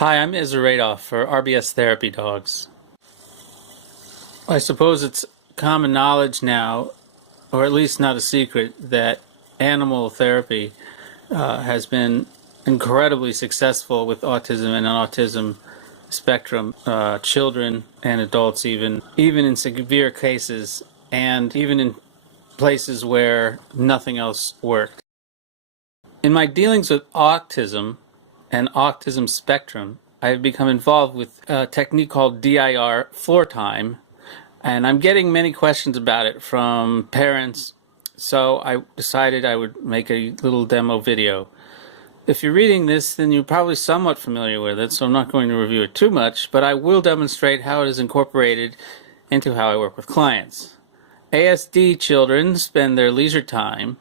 Hi, I'm Ezra Radoff for RBS Therapy Dogs. I suppose it's common knowledge now, or at least not a secret, that animal therapy has been incredibly successful with autism and autism spectrum children and adults, even in severe cases, and even in places where nothing else worked. In my dealings with autism and autism spectrum, I have become involved with a technique called DIR Floortime, and I'm getting many questions about it from parents, so I decided I would make a little demo video. If you're reading this, then you're probably somewhat familiar with it, so I'm not going to review it too much, but I will demonstrate how it is incorporated into how I work with clients. ASD children spend their leisure time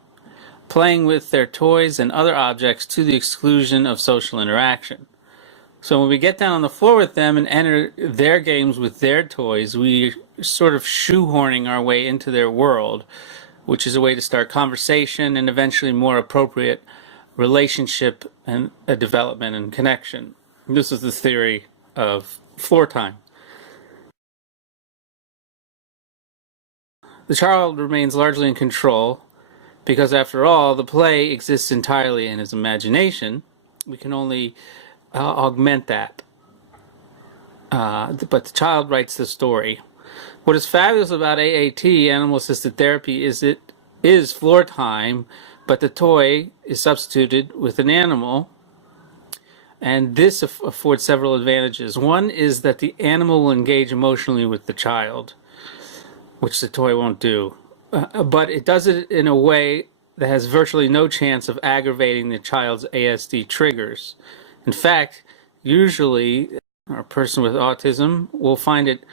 playing with their toys and other objects to the exclusion of social interaction. So when we get down on the floor with them and enter their games with their toys, we sort of shoehorning our way into their world, which is a way to start conversation and eventually more appropriate relationship and development and connection. This is the theory of floor time. The child remains largely in control because, after all, the play exists entirely in his imagination. We can only augment that. But the child writes the story. What is fabulous about AAT, Animal-Assisted Therapy, is it is floor time, but the toy is substituted with an animal, and this affords several advantages. One is that the animal will engage emotionally with the child, which the toy won't do. But it does it in a way that has virtually no chance of aggravating the child's ASD triggers. In fact, usually a person with autism will find it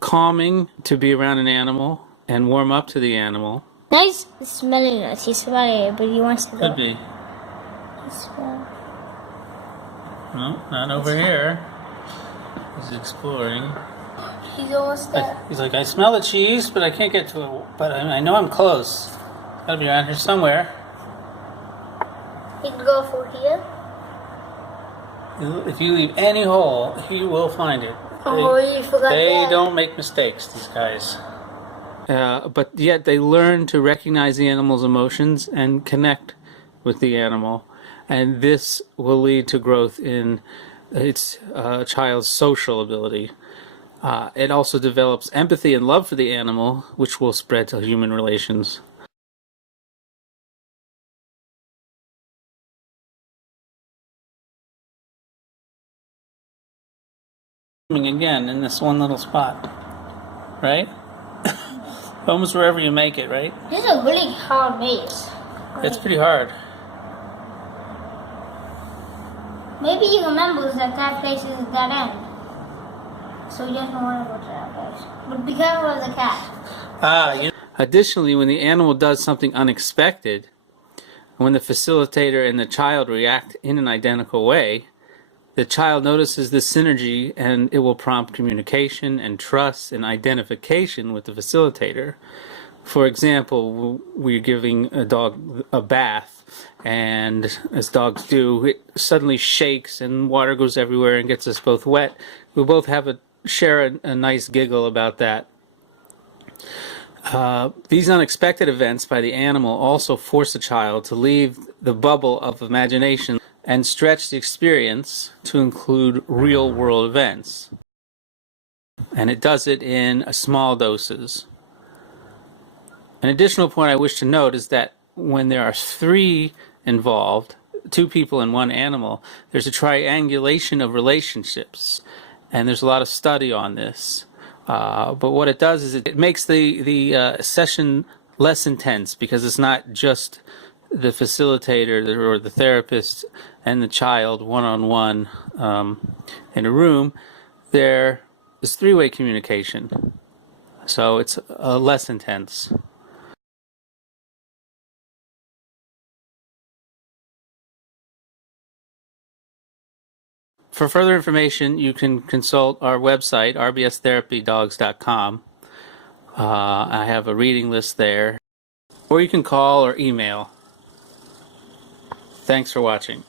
calming to be around an animal and warm up to the animal. Nice smelling us. He's smelling it, but he wants to go. Could be. No, not over here. He's exploring. He's almost there. He's like, I smell the cheese, but I can't get to it. But I know I'm close. It's gotta be around here somewhere. He can go for here. If you leave any hole, he will find it. Oh, you forgot They that. don't make mistakes, these guys. But yet they learn to recognize the animal's emotions and connect with the animal. And this will lead to growth in its child's social ability. It also develops empathy and love for the animal, which will spread to human relations. Again in this one little spot, right? Almost wherever you make it, right? This is a really hard maze. It's pretty hard. Maybe he remembers that that place is a dead end. So he doesn't want to go to that place. But be careful of the cat. Additionally, when the animal does something unexpected, when the facilitator and the child react in an identical way, the child notices this synergy, and it will prompt communication and trust and identification with the facilitator. For example, we're giving a dog a bath, and as dogs do, it suddenly shakes and water goes everywhere and gets us both wet. We both share a nice giggle about that. These unexpected events by the animal also force the child to leave the bubble of imagination and stretch the experience to include real-world events. And it does it in small doses. An additional point I wish to note is that when there are three involved, two people and one animal, there's a triangulation of relationships. And there's a lot of study on this. But what it does is it makes the session less intense, because it's not just the facilitator or the therapist and the child one-on-one in a room. There is three-way communication, so it's less intense. For further information, you can consult our website, rbstherapydogs.com. I have a reading list there, or you can call or email. Thanks for watching.